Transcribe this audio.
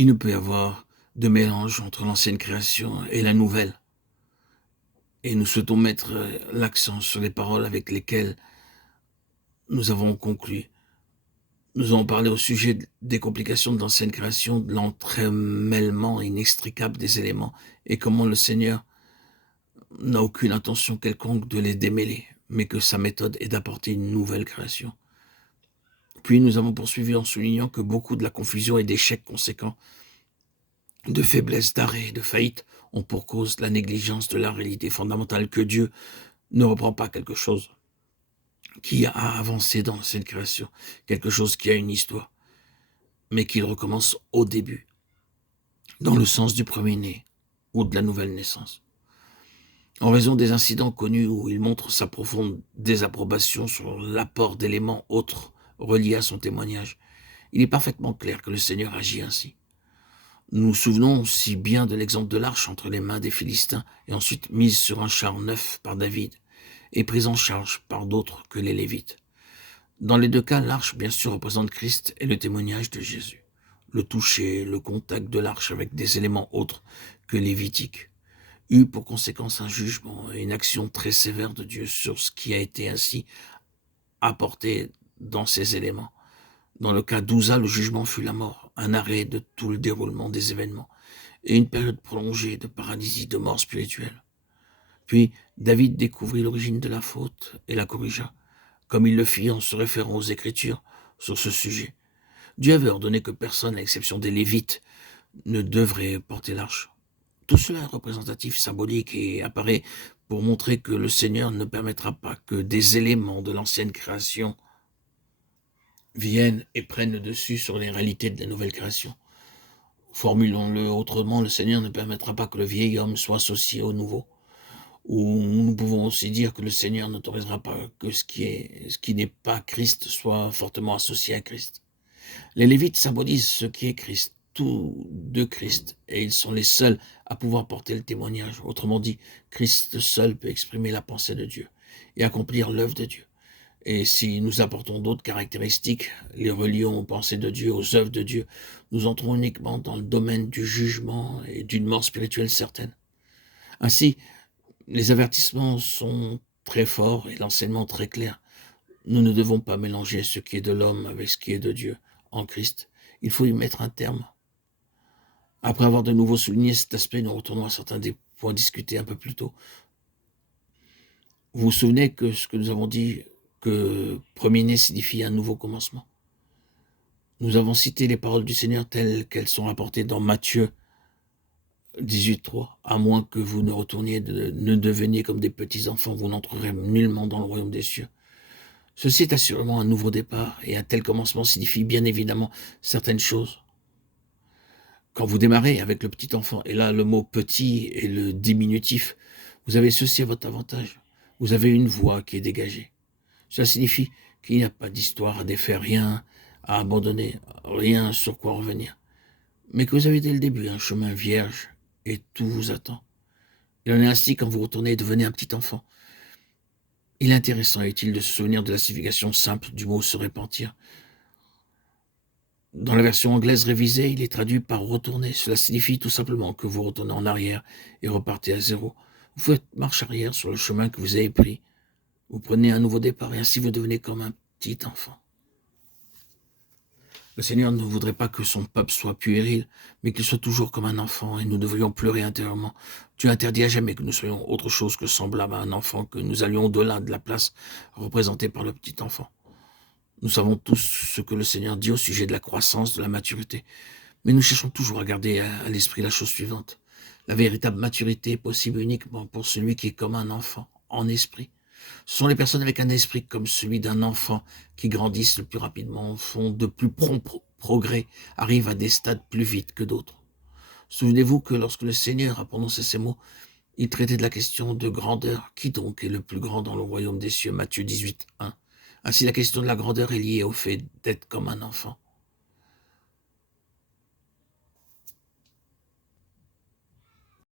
Il ne peut y avoir de mélange entre l'ancienne création et la nouvelle. Et nous souhaitons mettre l'accent sur les paroles avec lesquelles nous avons conclu. Nous avons parlé au sujet des complications de l'ancienne création, de l'entremêlement inextricable des éléments, et comment le Seigneur n'a aucune intention quelconque de les démêler, mais que sa méthode est d'apporter une nouvelle création. Puis nous avons poursuivi en soulignant que beaucoup de la confusion et d'échecs conséquents, de faiblesse, d'arrêt, de faillite, ont pour cause la négligence de la réalité fondamentale que Dieu ne reprend pas quelque chose qui a avancé dans cette création, quelque chose qui a une histoire, mais qu'il recommence au début, dans le sens du premier-né ou de la nouvelle naissance. En raison des incidents connus où il montre sa profonde désapprobation sur l'apport d'éléments autres reliés à son témoignage, il est parfaitement clair que le Seigneur agit ainsi. Nous nous souvenons si bien de l'exemple de l'arche entre les mains des Philistins et ensuite mise sur un char neuf par David et prise en charge par d'autres que les Lévites. Dans les deux cas, l'arche, bien sûr, représente Christ et le témoignage de Jésus. Le toucher, le contact de l'arche avec des éléments autres que lévitiques, eut pour conséquence un jugement et une action très sévère de Dieu sur ce qui a été ainsi apporté dans ces éléments. Dans le cas d'Ouza, le jugement fut la mort, un arrêt de tout le déroulement des événements et une période prolongée de paralysie, de mort spirituelle. Puis David découvrit l'origine de la faute et la corrigea, comme il le fit en se référant aux Écritures sur ce sujet. Dieu avait ordonné que personne, à l'exception des Lévites, ne devrait porter l'arche. Tout cela est représentatif, symbolique et apparaît pour montrer que le Seigneur ne permettra pas que des éléments de l'ancienne création viennent et prennent le dessus sur les réalités de la nouvelle création. Formulons-le autrement, le Seigneur ne permettra pas que le vieil homme soit associé au nouveau. Ou nous pouvons aussi dire que le Seigneur n'autorisera pas que ce qui n'est pas Christ soit fortement associé à Christ. Les Lévites symbolisent ce qui est Christ, tout de Christ, et ils sont les seuls à pouvoir porter le témoignage. Autrement dit, Christ seul peut exprimer la pensée de Dieu et accomplir l'œuvre de Dieu. Et si nous apportons d'autres caractéristiques, les relions aux pensées de Dieu, aux œuvres de Dieu, nous entrons uniquement dans le domaine du jugement et d'une mort spirituelle certaine. Ainsi, les avertissements sont très forts et l'enseignement très clair. Nous ne devons pas mélanger ce qui est de l'homme avec ce qui est de Dieu en Christ. Il faut y mettre un terme. Après avoir de nouveau souligné cet aspect, nous retournons à certains des points discutés un peu plus tôt. Vous vous souvenez que ce que nous avons dit, que premier-né signifie un nouveau commencement. Nous avons cité les paroles du Seigneur telles qu'elles sont rapportées dans Matthieu 18.3. À moins que vous ne retourniez, ne deveniez comme des petits-enfants, vous n'entrerez nullement dans le royaume des cieux. Ceci est assurément un nouveau départ, et un tel commencement signifie bien évidemment certaines choses. Quand vous démarrez avec le petit enfant, et là le mot petit est le diminutif, vous avez ceci à votre avantage. Vous avez une voie qui est dégagée. Cela signifie qu'il n'y a pas d'histoire à défaire, rien à abandonner, rien sur quoi revenir. Mais que vous avez dès le début un chemin vierge et tout vous attend. Il en est ainsi quand vous retournez et devenez un petit enfant. Il est intéressant et utile de se souvenir de la signification simple du mot se repentir. Dans la version anglaise révisée, il est traduit par retourner. Cela signifie tout simplement que vous retournez en arrière et repartez à zéro. Vous faites marche arrière sur le chemin que vous avez pris. Vous prenez un nouveau départ et ainsi vous devenez comme un petit enfant. Le Seigneur ne voudrait pas que son peuple soit puéril, mais qu'il soit toujours comme un enfant, et nous devrions pleurer intérieurement. Dieu interdit à jamais que nous soyons autre chose que semblables à un enfant, que nous allions au-delà de la place représentée par le petit enfant. Nous savons tous ce que le Seigneur dit au sujet de la croissance, de la maturité, mais nous cherchons toujours à garder à l'esprit la chose suivante. La véritable maturité est possible uniquement pour celui qui est comme un enfant, en esprit. Ce sont les personnes avec un esprit comme celui d'un enfant qui grandissent le plus rapidement, font de plus prompts progrès, arrivent à des stades plus vite que d'autres. Souvenez-vous que lorsque le Seigneur a prononcé ces mots, il traitait de la question de grandeur. Qui donc est le plus grand dans le royaume des cieux? Matthieu 18, 1. Ainsi, la question de la grandeur est liée au fait d'être comme un enfant.